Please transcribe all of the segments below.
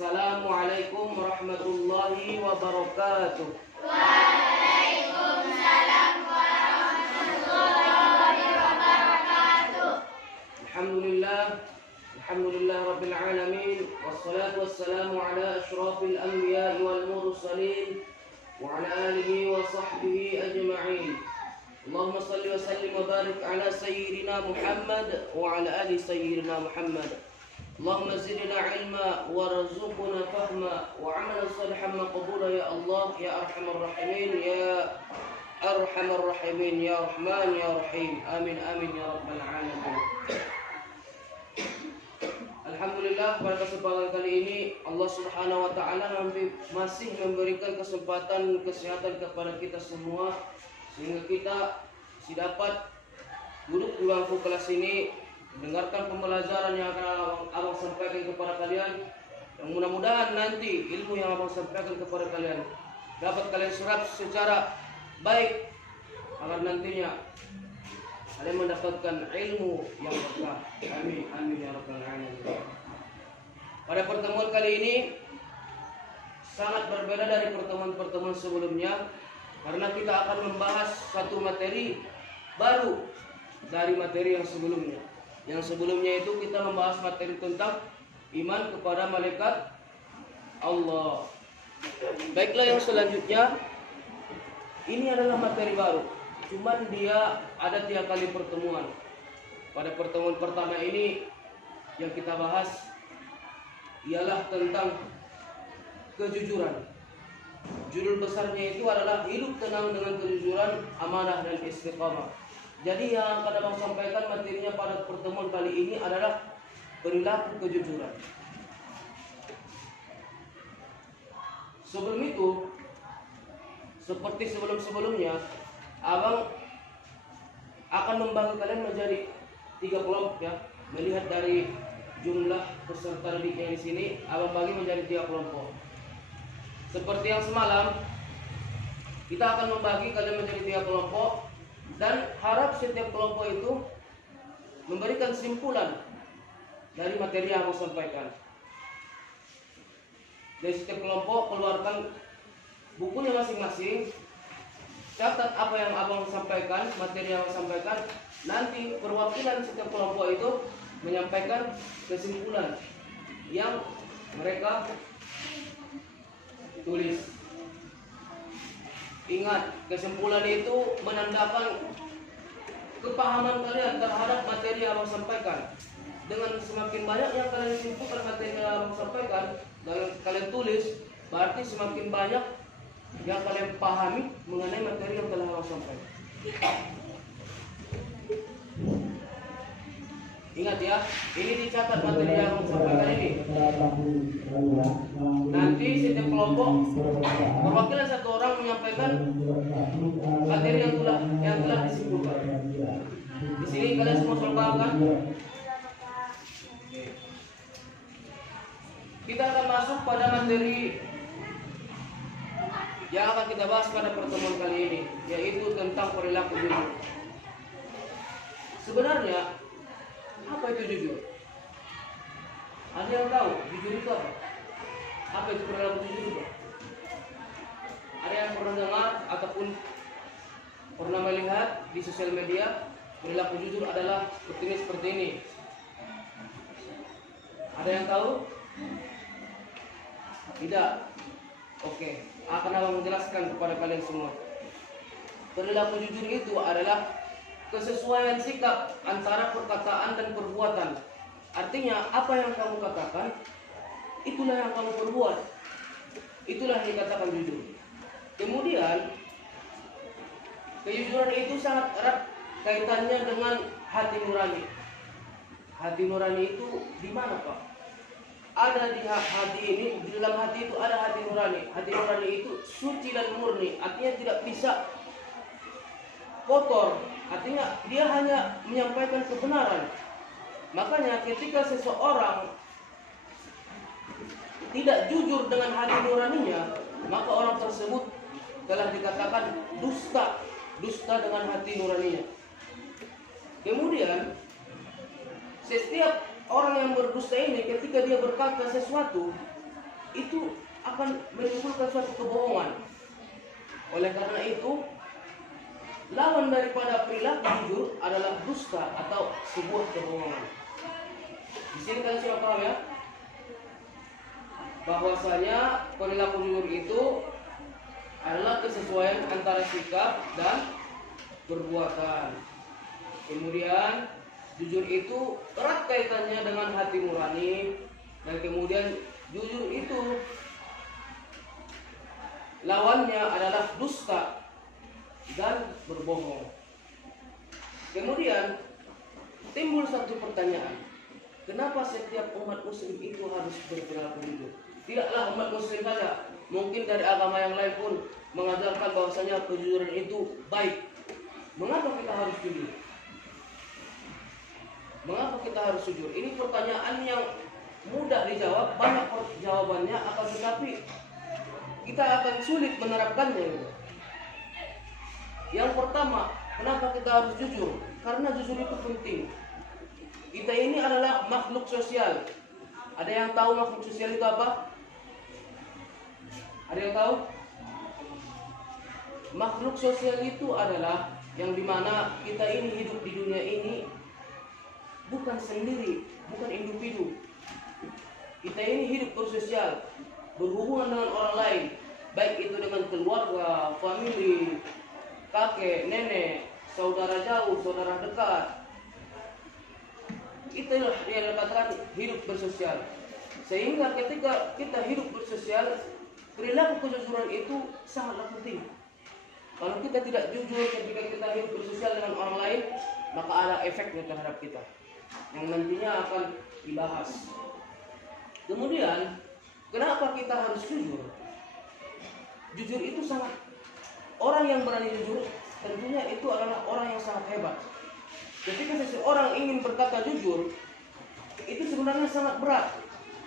Assalamualaikum warahmatullahi wabarakatuh. Waalaikumsalam warahmatullahi wabarakatuh. Alhamdulillah rabbil alamin, wassalatu wassalamu ala asyrafil anbiya'i wal mursalin wa ala alihi wa sahbihi ajma'in. Allahumma salli wa sallim wa barik ala sayyidina Muhammad wa ala ali sayyidina Muhammad. Allahumma zidna ilma warzuqna fahma wa amalan salihan maqbula ya Allah ya arhamar rahimin ya arhamar rahimin ya rahman ya rahim. Amin amin ya rabbal alamin. Alhamdulillah, pada kesempatan kali ini Allah Subhanahu wa taala masih memberikan kesempatan kesehatan kepada kita semua sehingga kita dapat duduk di bangku kelas ini mendengarkan pembelajaran yang akan Abang sampaikan kepada kalian. Yang mudah-mudahan nanti ilmu yang Abang sampaikan kepada kalian dapat kalian serap secara baik agar nantinya kalian mendapatkan ilmu yang berkah. Amin amin ya rabbal alamin. Pada pertemuan kali ini sangat berbeda dari pertemuan-pertemuan sebelumnya karena kita akan membahas satu materi baru dari materi yang sebelumnya. Yang sebelumnya itu kita membahas materi tentang iman kepada malaikat Allah. Baiklah, yang selanjutnya ini adalah materi baru. Cuman dia ada 3 kali pertemuan. Pada pertemuan pertama ini yang kita bahas ialah tentang kejujuran. Judul besarnya itu adalah hidup tenang dengan kejujuran, amanah dan istiqamah. Jadi yang akan Abang sampaikan materinya pada pertemuan kali ini adalah perilaku kejujuran. Sebelum itu, seperti sebelum-sebelumnya, Abang akan membagi kalian menjadi 3 kelompok ya. Melihat dari jumlah peserta didiknya di sini, Abang bagi menjadi 3 kelompok. Seperti yang semalam, kita akan membagi kalian menjadi 3 kelompok. Dan harap setiap kelompok itu memberikan simpulan dari materi yang aku sampaikan. Dari setiap kelompok keluarkan bukunya masing-masing. Catat apa yang Abang sampaikan, materi yang Abang sampaikan. Nanti perwakilan setiap kelompok itu menyampaikan kesimpulan yang mereka tulis. Ingat, kesimpulan itu menandakan kepahaman kalian terhadap materi yang Abang sampaikan. Dengan semakin banyak yang kalian simpulkan materi yang Abang sampaikan dan kalian tulis, berarti semakin banyak yang kalian pahami mengenai materi yang telah Abang sampaikan. Ingat ya, ini dicatat materi yang Abang sampaikan ini. Nanti setiap kelompok perwakilan 1 orang menyampaikan materi yang telah disimpulkan. Di sini kalian semua sudah paham kan? Kita akan masuk pada materi yang akan kita bahas pada pertemuan kali ini, yaitu tentang perilaku jujur. Sebenarnya apa itu jujur? Ada yang tahu jujur itu apa? Apa itu perilaku jujur itu? Ada yang pernah dengar ataupun pernah melihat di sosial media perilaku jujur adalah seperti ini? Ada yang tahu? Tidak? Oke, akan Abang menjelaskan kepada kalian semua. Perilaku jujur itu adalah kesesuaian sikap antara perkataan dan perbuatan. Artinya apa yang kamu katakan, itulah yang kamu perbuat. Itulah yang dikatakan jujur. Kemudian kejujuran itu sangat erat kaitannya dengan hati nurani. Hati nurani itu di mana, Pak? Ada di hati ini, di dalam hati itu ada hati nurani. Hati nurani itu suci dan murni, artinya tidak bisa kotor. Artinya dia hanya menyampaikan kebenaran. Makanya ketika seseorang tidak jujur dengan hati nuraninya, maka orang tersebut telah dikatakan dusta dengan hati nuraninya. Kemudian setiap orang yang berdusta ini ketika dia berkata sesuatu, itu akan menimbulkan suatu kebohongan. Oleh karena itu, lawan daripada perilaku jujur adalah dusta atau sebuah kebohongan. Di sini kalian sudah paham ya, bahwasanya perilaku jujur itu adalah kesesuaian antara sikap dan perbuatan. Kemudian jujur itu erat kaitannya dengan hati nurani, dan kemudian jujur itu lawannya adalah dusta dan berbohong. Kemudian timbul satu pertanyaan, kenapa setiap umat muslim itu harus berperilaku jujur? Tidaklah umat muslim saja, mungkin dari agama yang lain pun mengajarkan bahwasanya kejujuran itu baik. Mengapa kita harus jujur? Mengapa kita harus jujur? Ini pertanyaan yang mudah dijawab, banyak jawabannya, akan tetapi kita akan sulit menerapkannya. Yang pertama, kenapa kita harus jujur? Karena jujur itu penting. Kita ini adalah makhluk sosial. Ada yang tahu makhluk sosial itu apa? Ada yang tahu? Makhluk sosial itu adalah yang dimana kita ini hidup di dunia ini bukan sendiri, bukan individu. Kita ini hidup bersosial, berhubungan dengan orang lain, baik itu dengan keluarga, famili, kakek, nenek, saudara jauh, saudara dekat. Itulah yang dikatakan hidup bersosial. Sehingga ketika kita hidup bersosial, perilaku kejujuran itu sangatlah penting. Kalau kita tidak jujur ketika kita hidup bersosial dengan orang lain, maka ada efeknya terhadap kita yang nantinya akan dibahas. Kemudian, kenapa kita harus jujur? Jujur itu sangat, orang yang berani jujur tentunya itu adalah orang yang sangat hebat. Ketika seseorang ingin berkata jujur, itu sebenarnya sangat berat.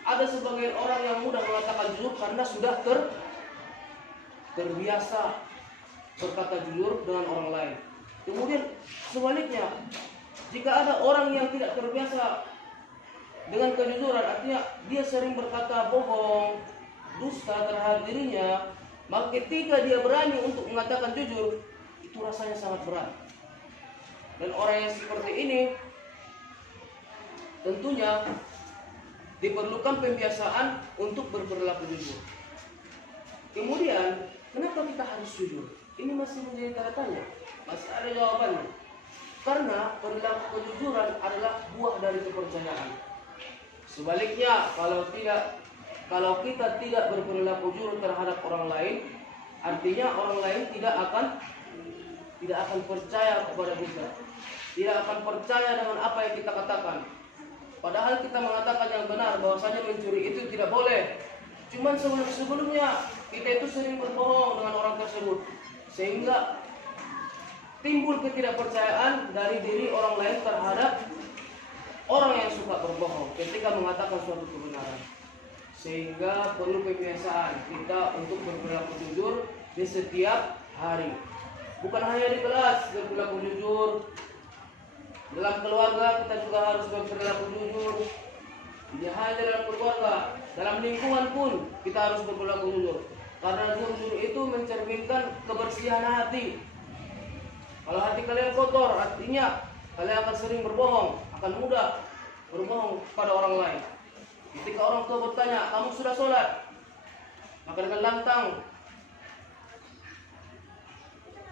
Ada sebagian orang yang mudah mengatakan jujur karena sudah terbiasa berkata jujur dengan orang lain. Kemudian sebaliknya, jika ada orang yang tidak terbiasa dengan kejujuran, artinya dia sering berkata bohong, dusta terhadap dirinya, maka ketika dia berani untuk mengatakan jujur, itu rasanya sangat berat. Dan orang yang seperti ini tentunya diperlukan pembiasaan untuk berperilaku jujur. Kemudian, kenapa kita harus jujur? Ini masih menjadi tanda tanya, masih ada jawabannya. Karena perilaku kejujuran adalah buah dari kepercayaan. Sebaliknya, kalau kita tidak berperilaku jujur terhadap orang lain, artinya orang lain tidak akan percaya kepada kita, tidak akan percaya dengan apa yang kita katakan. Padahal kita mengatakan yang benar, bahwasanya mencuri itu tidak boleh. Cuman sebelumnya kita itu sering berbohong dengan orang tersebut, sehingga timbul ketidakpercayaan dari diri orang lain terhadap orang yang suka berbohong ketika mengatakan suatu kebenaran. Sehingga perlu pembiasaan kita untuk berperilaku jujur di setiap hari. Bukan hanya di kelas berperilaku jujur, dalam keluarga kita juga harus berperilaku jujur. Tidak hanya dalam keluarga, dalam lingkungan pun kita harus berperilaku jujur. Karena jujur itu mencerminkan kebersihan hati. Kalau hati kalian kotor, artinya kalian akan sering berbohong, akan mudah berbohong pada orang lain. Ketika orang tua bertanya, kamu sudah sholat? Maka dengan lantang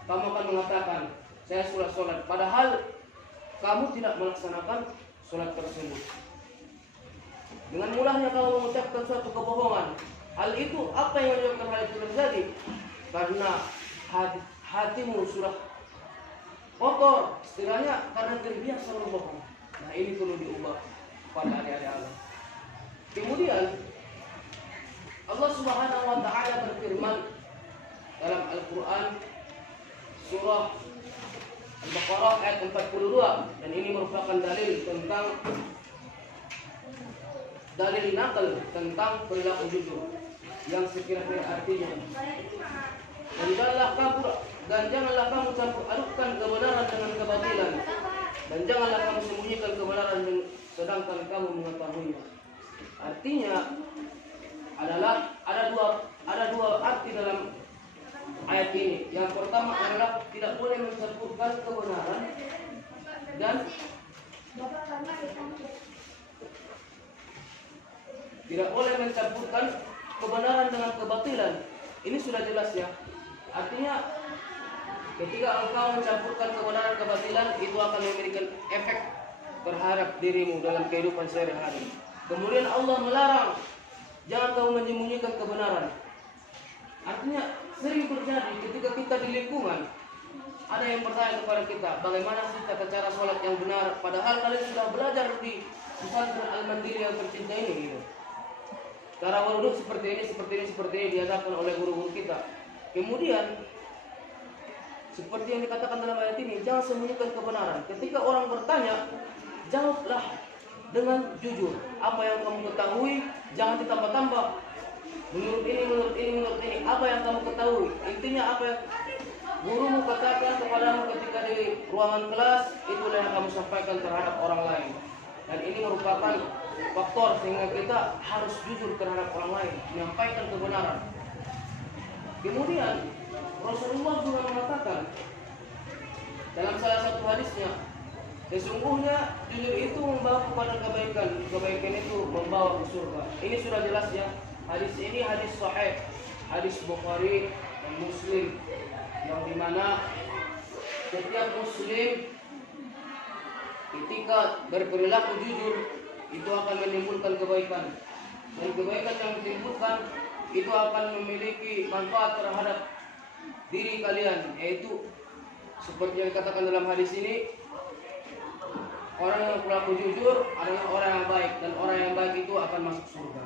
kamu akan mengatakan, saya sudah sholat. Padahal kamu tidak melaksanakan sholat tersebut. Dengan mudahnya kamu mengucapkan suatu kebohongan. Hal itu, apa yang menyebabkan hal itu terjadi? Karena hatimu sudah kotor, setidaknya karena terbiasa berbohong. Nah, ini perlu diubah pada adik-adik Allah. Kemudian Allah Subhanahu wa taala berfirman dalam Al-Qur'an surah Al-Baqarah ayat 42, dan ini merupakan dalil nakal tentang perilaku jujur yang sekiranya artinya, dan janganlah kamu campur adukkan kebenaran dengan kebatilan, dan janganlah kamu sembunyikan kebenaran sedangkan kamu mengetahuinya. Artinya adalah ada dua arti dalam ayat ini. Yang pertama adalah tidak boleh mencampurkan kebenaran dan tidak boleh mencampurkan kebenaran dengan kebatilan. Ini sudah jelas ya. Artinya ketika engkau mencampurkan kebenaran kebatilan, itu akan memberikan efek terhadap dirimu dalam kehidupan sehari-hari. Kemudian Allah melarang jangan kamu menyembunyikan kebenaran. Artinya sering terjadi ketika kita di lingkungan ada yang bertanya kepada kita, bagaimana sih tata cara sholat yang benar, padahal kalian sudah belajar di pesantren Al-Mandiri yang tercinta ini gitu. Cara wudhu seperti ini dihadapkan oleh guru-guru kita. Kemudian seperti yang dikatakan dalam ayat ini, jangan sembunyikan kebenaran. Ketika orang bertanya, jawablah dengan jujur. Apa yang kamu ketahui, jangan ditambah-tambah. Menurut ini, apa yang kamu ketahui. Intinya apa yang gurumu katakan kepadamu ketika di ruangan kelas, itulah yang kamu sampaikan terhadap orang lain. Dan ini merupakan faktor sehingga kita harus jujur terhadap orang lain, menyampaikan kebenaran. Kemudian Rasulullah juga mengatakan dalam salah satu hadisnya, sesungguhnya jujur itu membawa kepada kebaikan, kebaikan itu membawa ke surga. Ini sudah jelas ya. Hadis ini hadis sahih, hadis Bukhari dan Muslim, yang dimana setiap muslim ketika berperilaku jujur itu akan menimbulkan kebaikan, dan kebaikan yang ditimbulkan itu akan memiliki manfaat terhadap diri kalian, yaitu seperti yang dikatakan dalam hadis ini, orang yang berlaku jujur adalah orang yang baik, dan orang yang baik itu akan masuk surga.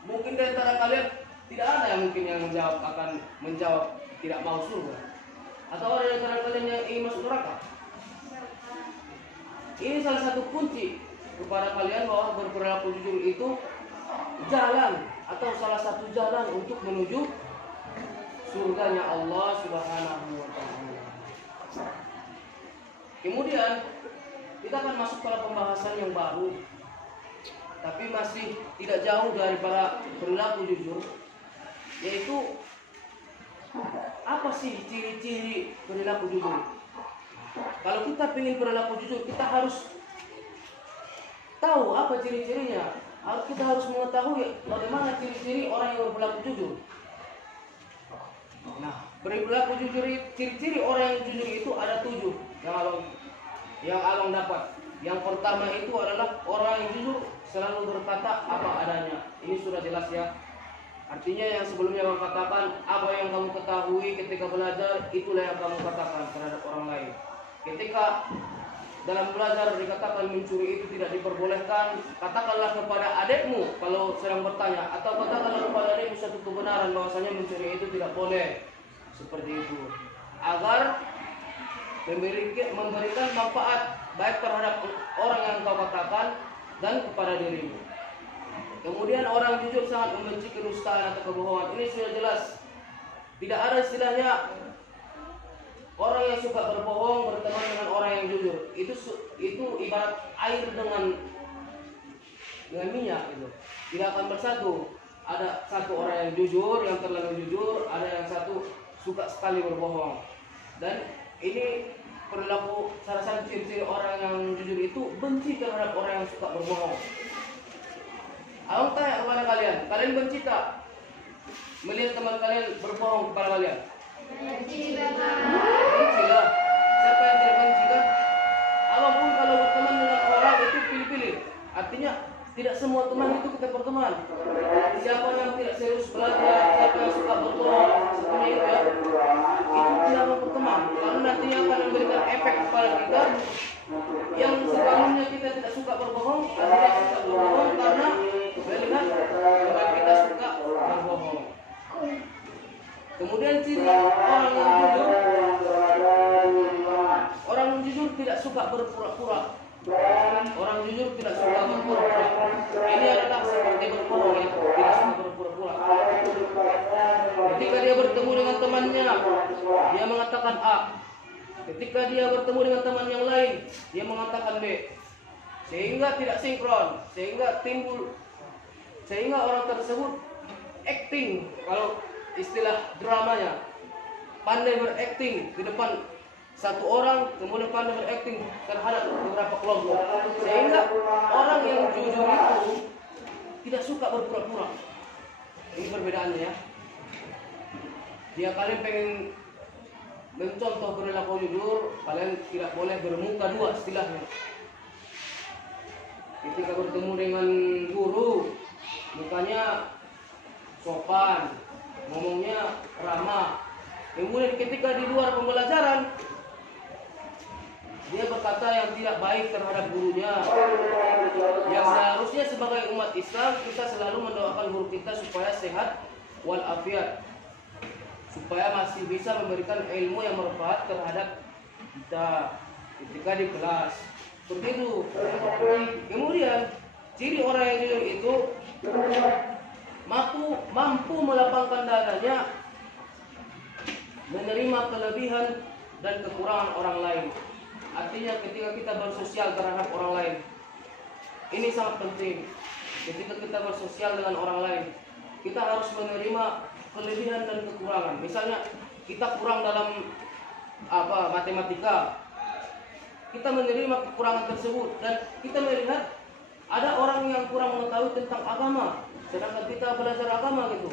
Mungkin di antara kalian tidak ada yang mungkin yang akan menjawab tidak mau surga, atau ada di antara kalian yang ingin masuk neraka. Ini salah satu kunci kepada kalian bahwa berperilaku jujur itu jalan atau salah satu jalan untuk menuju surganya Allah Subhanahu wa Ta'ala. Kemudian kita akan masuk pada pembahasan yang baru, tapi masih tidak jauh daripada perilaku jujur, yaitu apa sih ciri-ciri perilaku jujur. Kalau kita ingin perilaku jujur, kita harus tahu apa ciri-cirinya. Kita harus mengetahui bagaimana ciri-ciri orang yang berperilaku jujur. Nah, perilaku jujur, ciri-ciri orang yang jujur itu ada 7 yang abang dapat. Yang pertama itu adalah orang yang jujur selalu berkata apa adanya. Ini sudah jelas ya. Artinya yang sebelumnya abang katakan, apa yang kamu ketahui ketika belajar, itulah yang kamu katakan terhadap orang lain. Ketika dalam belajar dikatakan mencuri itu tidak diperbolehkan, katakanlah kepada adikmu kalau sedang bertanya, atau katakanlah kepada adikmu satu kebenaran bahwasanya mencuri itu tidak boleh. Seperti itu, agar memberikan manfaat baik terhadap orang yang kau katakan dan kepada dirimu. Kemudian orang jujur sangat membenci kedustaan atau kebohongan. Ini sudah jelas. Tidak ada istilahnya orang yang suka berbohong berteman dengan orang yang jujur. Itu ibarat air dengan minyak itu. Tidak akan bersatu. Ada satu orang yang jujur, yang terlalu jujur, ada yang satu suka sekali berbohong. Dan ini perilaku salah satu ciri-ciri orang yang jujur itu benci terhadap orang yang suka berbohong. Aku tanya kepada kalian benci tak melihat teman kalian berbohong kepada kalian? Benci lah. Siapa yang tidak benci kan? Abang pun kalau berteman dengan orang itu pilih-pilih. Artinya tidak semua teman itu kita berteman. Siapa yang tidak serius belajar, siapa yang suka berbohong, seperti itu ya, itu tidak mau berteman. Karena nantinya akan memberikan efek kepada kita. Yang sebelumnya kita tidak suka berbohong, akhirnya suka berbohong karena melihat teman kita suka berbohong. Kemudian ciri orang yang jujur tidak suka berpura-pura. Orang jujur tidak suka berpura-pura. Ini adalah seperti berbohong ya, tidak suka berpura-pura. Ketika dia bertemu dengan temannya, dia mengatakan A. Ketika dia bertemu dengan teman yang lain, dia mengatakan B. Sehingga tidak sinkron, sehingga timbul sehingga orang tersebut acting, kalau istilah dramanya, pandai berakting di depan satu orang, kemudian pandai berakting terhadap beberapa kelompok, sehingga orang yang jujur itu tidak suka berpura-pura. Ini perbedaannya ya. Dia kalian pengen mencontoh perilaku jujur, kalian tidak boleh bermuka dua istilahnya. Ketika bertemu dengan guru, mukanya sopan, ngomongnya ramah. Kemudian ketika di luar pembelajaran, dia berkata yang tidak baik terhadap gurunya. Yang seharusnya sebagai umat Islam kita selalu mendoakan guru kita supaya sehat walafiat, supaya masih bisa memberikan ilmu yang bermanfaat terhadap kita ketika di kelas. Begitu. Kemudian ciri orang yang jujur itu mampu melapangkan dadanya, menerima kelebihan dan kekurangan orang lain. Artinya ketika kita bersosial terhadap orang lain, ini sangat penting. Ketika kita bersosial dengan orang lain, kita harus menerima kelebihan dan kekurangan. Misalnya kita kurang dalam matematika, kita menerima kekurangan tersebut dan kita melihat ada orang yang kurang mengetahui tentang agama, sedangkan kita belajar agama gitu.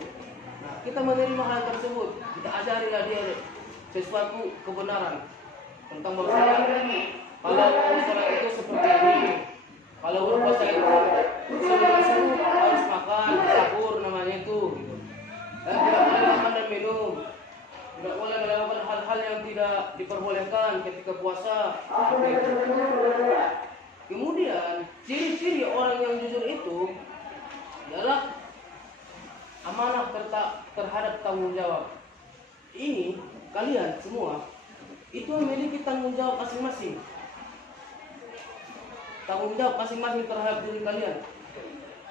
Nah, kita menerima hal tersebut, kita ajarilah dia sesuatu kebenaran tentang bahwa kalau sholat itu seperti ini, kalau berpuasa itu sebelum subuh harus makan, sahur namanya itu, gitu. Dan tidak boleh makan dan minum, tidak boleh melakukan hal-hal yang tidak diperbolehkan ketika puasa. Kemudian ciri-ciri orang yang jujur itu adalah amanah terhadap tanggung jawab. Ini kalian semua itu memiliki tanggung jawab masing-masing. Tanggung jawab masing-masing terhadap diri kalian.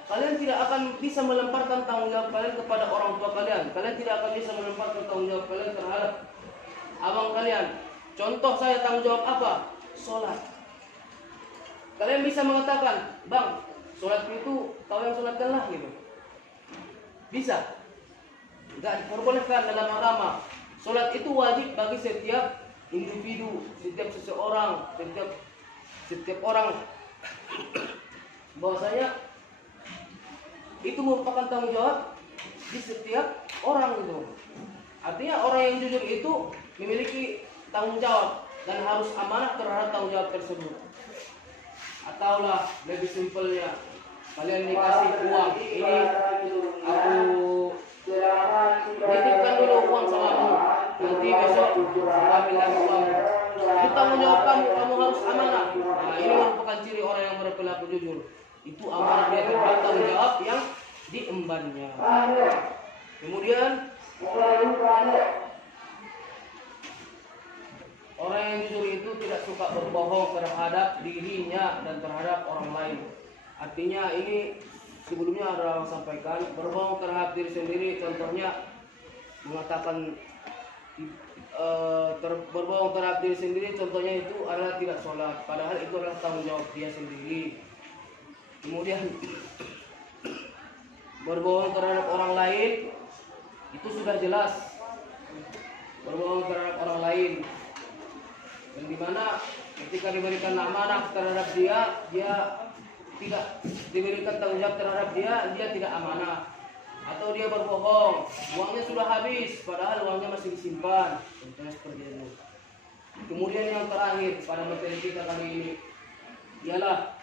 Kalian tidak akan bisa melemparkan tanggung jawab kalian kepada orang tua kalian. Kalian tidak akan bisa melemparkan tanggung jawab kalian terhadap abang kalian. Contoh saya tanggung jawab apa? Sholat. Kalian bisa mengatakan, bang, sholat itu kau yang sholatkanlah gitu. Bisa. Tidak diperbolehkan dalam agama. Sholat itu wajib bagi setiap individu, setiap seseorang, setiap orang. Bahwasanya itu merupakan tanggung jawab di setiap orang gitu. Artinya orang yang jujur itu memiliki tanggung jawab dan harus amanah terhadap tanggung jawab tersebut. Ataulah lebih simpelnya, kalian dikasih uang, ini aku titipkan dulu uang samamu, nanti besok ambil lagi uang. Itu tanggung jawab kamu harus amanah. Nah, ini merupakan ciri orang yang berperilaku jujur. Itu amanah dia terhadap tanggung jawab yang diembannya. Kemudian orang yang jujur itu tidak suka berbohong terhadap dirinya dan terhadap orang lain. Artinya ini sebelumnya ada sampaikan, berbohong terhadap diri sendiri, contohnya mengatakan berbohong terhadap diri sendiri, contohnya itu adalah tidak sholat, padahal itu adalah tanggung jawab dia sendiri. Kemudian berbohong terhadap orang lain, itu sudah jelas berbohong terhadap orang lain, dan dimana ketika diberikan amanah terhadap dia tidak diberikan tanggung jawab terhadap dia tidak amanah. Atau dia berbohong, uangnya sudah habis padahal uangnya masih disimpan, contohnya seperti itu. Kemudian yang terakhir pada materi kita kali ini ialah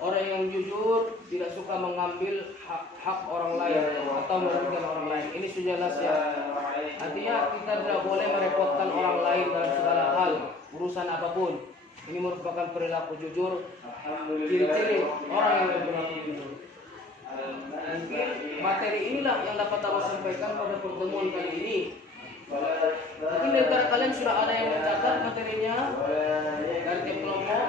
orang yang jujur tidak suka mengambil hak orang lain atau merugikan orang lain. Ini sudah jelas ya. Artinya kita tidak boleh merepotkan orang lain dalam segala hal, urusan apapun. Ini merupakan perilaku jujur, ciri-ciri orang yang berperilaku jujur. Mungkin materi inilah yang dapat saya sampaikan pada pertemuan kali ini. Mungkin dari antara kalian sudah ada yang mencatat materinya dari tim kelompok.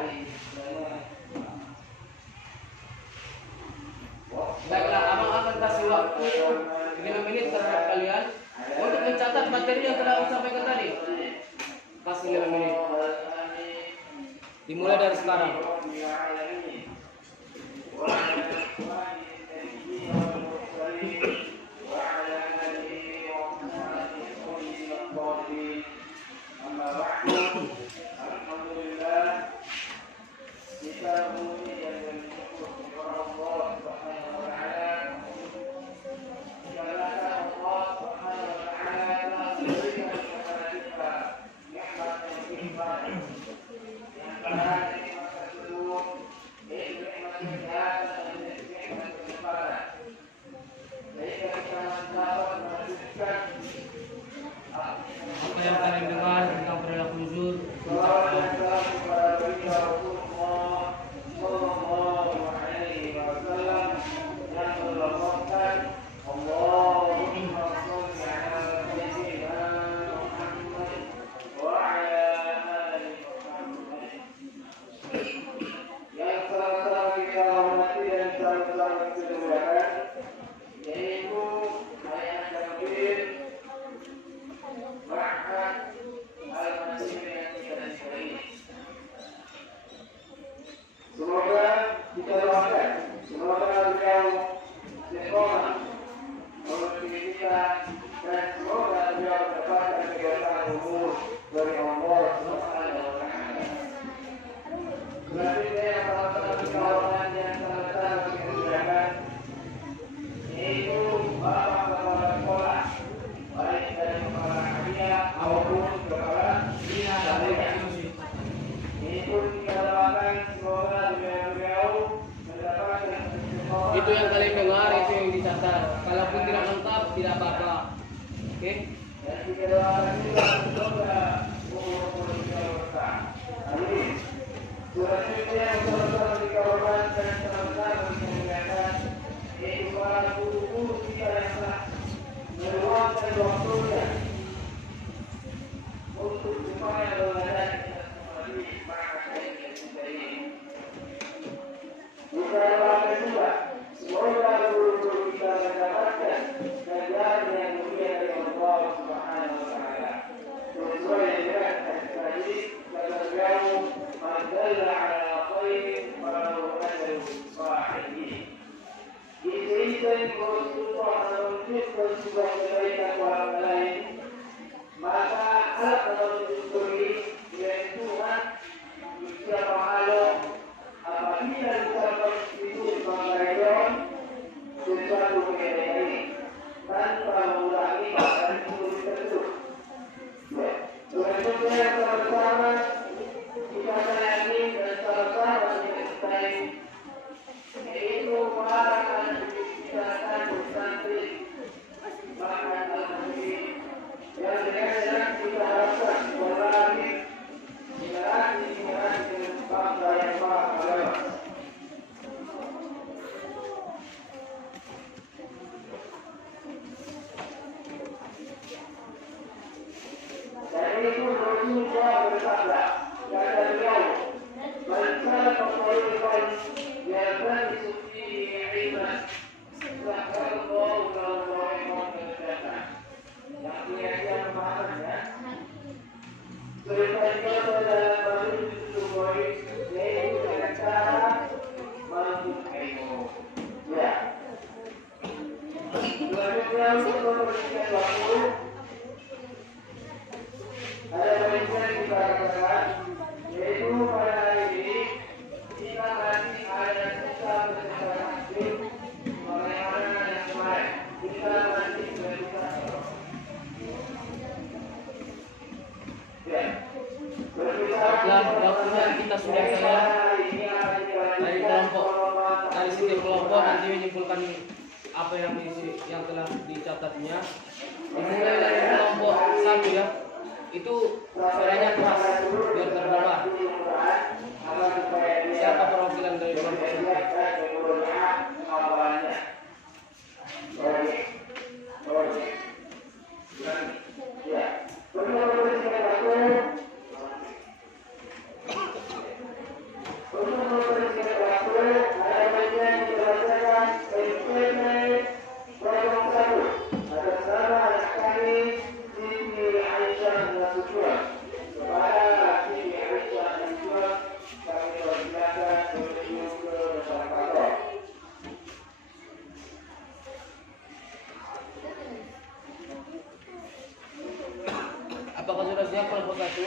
Baiklah, abang akan kasih waktu 5 menit terhadap kalian untuk mencatat materi yang telah saya sampaikan tadi. Kasih 5 menit. Dimulai dari sekarang. kita doakan semoga beliau istiqomah mengerti kita dan semoga beliau mendapatkan kegiatan umur dari Allah Subhanahu wa Ta'ala. Selanjutnya yang pertama kawan yang sangat dimuliakan yaitu bapak kepala sekolah, baik dari kepala Aliyah maupun kepala Syariah. Itu kita doakan semoga beliau mendapatkan istiqomah. Itu yang kalian dengar, itu yang dicatat. Kalaupun tidak lengkap, tidak apa-apa. Oke? Dan kita doakan juga semoga umur beliau besar. Amin. Selanjutnya yang sama-sama dikabarkan dan sama-sama dimuliakan yaitu para guru-guru kita yang telah meluangkan waktunya untuk supaya belajar kita kembali maka kita ini. Kita doakan juga semoga guru-guru kita mendapatkan ganjaran yang mulia dari Allah Subhanahu wa Ta'ala. Sesuai dengan hadis kata beliau, "Man dalla 'ala khairin falahu ajru fa'ihi." Diizinkan Rasulullah menunjukkan sebuah kebaikan orang lain, maka alat menunjukkan yaitu Tuhan siapa malu apabila disampaikan itu mengkaitkan sesuatu kebaikan ini tanpa mengulangi dan menulis tersebut. Selanjutnya yang sama-sama kita sayang dan sama-sama mencintai yaitu para anak kita santri bahkan al-muslim yang dengan kita harapkan berlari generasi bangsa yang bahagia. Dan itu Rasulullah bersabda, kata beliau, "Man salaka tariqan yaltamisu fihi 'ilman, sahalallahu lahu tariqan ilal jannah." Yang kira-kira pemahamannya, cerita dalam bahasa Sumbai yaitu dengan cara menuntut ilmu. Ya. Selanjutnya untuk memberikan waktu ada baiknya kita katakan yaitu pada hari ini kita masih ada sisa presentasi bagaimana yang kemarin kita masih berikan ya Setelah waktunya kita sudah selesai dari kelompok, dari setiap kelompok nanti menyimpulkan apa yang telah dicatatnya. Dimulai dari kelompok 1 ya. Itu suaranya keras biar terdengar. Siapa perwakilan dari kelompok 1? Apakah sudah siap kelompok 1?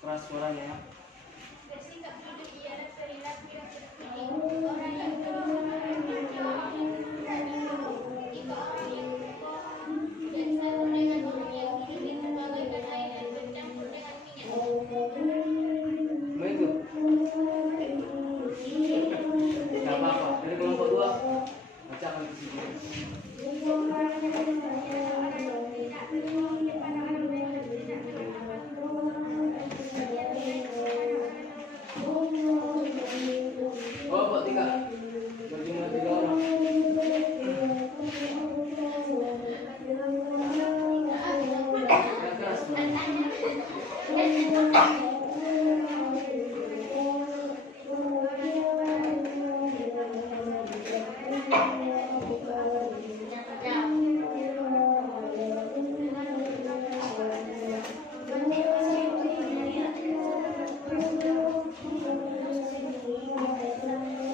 Keras suaranya. Gak apa-apa. Dari kelompok 2 bacakan ke sini.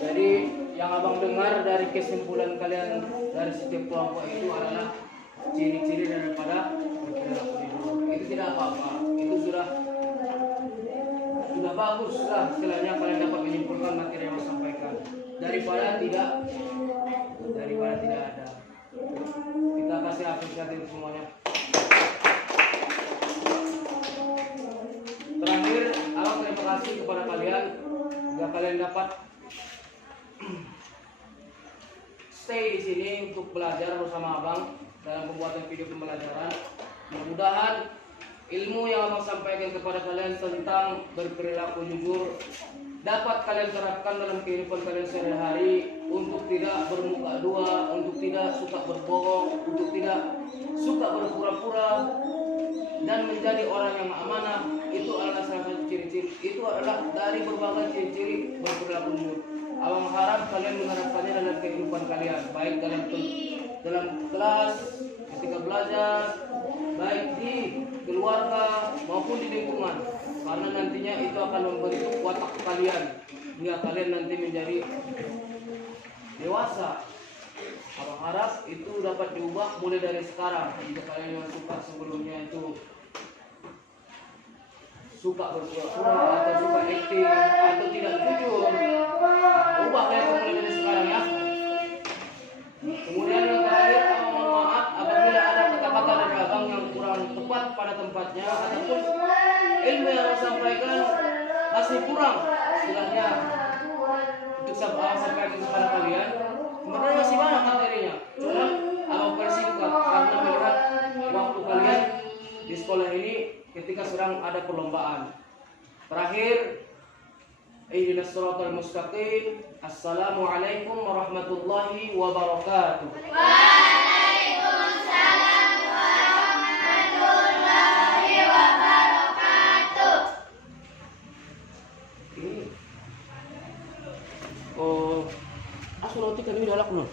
Jadi yang abang dengar dari kesimpulan kalian dari setiap kelompok itu adalah ciri-ciri daripada berperilaku jujur. Itu tidak apa-apa. Itu sudah bagus lah istilahnya kalian dapat menyimpulkan materi yang saya sampaikan daripada tidak ada. Kita kasih apresiasi untuk semuanya. Terakhir, abang terima kasih kepada kalian jika kalian dapat stay di sini untuk belajar bersama abang dalam pembuatan video pembelajaran. Mudah-mudahan ilmu yang abang sampaikan kepada kalian tentang berperilaku jujur dapat kalian terapkan dalam kehidupan kalian sehari-hari untuk tidak bermuka dua, untuk tidak suka berbohong, untuk tidak suka berpura-pura dan menjadi orang yang amanah. Itu adalah salah satu ciri-ciri. Itu adalah dari berbagai ciri-ciri berperilaku jujur. Abang harap kalian menerapkannya dalam kehidupan kalian, baik dalam kelas, ketika belajar, baik di keluarga maupun di lingkungan, karena nantinya itu akan membentuk watak kalian hingga kalian nanti menjadi dewasa. Abang harap itu dapat diubah mulai dari sekarang. Jika kalian yang suka sebelumnya itu suka berpura-pura atau suka acting atau tidak jujur, ubah kalian mulai dari sekarang ya. Kemudian yang terakhir, abang mohon maaf apabila ada kata-kata dari abang yang kurang tepat pada tempatnya ataupun ilmu yang abang sampaikan masih kurang istilahnya untuk abang sampaikan kepada kalian. Sebenarnya masih banyak materinya, cuma abang persingkat karena melihat waktu kalian di sekolah ini ketika sedang ada perlombaan. Terakhir, ihdinas siratal mustaqim. Assalamualaikum warahmatullahi wabarakatuh. Waalaikumsalam warahmatullahi wabarakatuh. Ini asuh nanti kami udah laku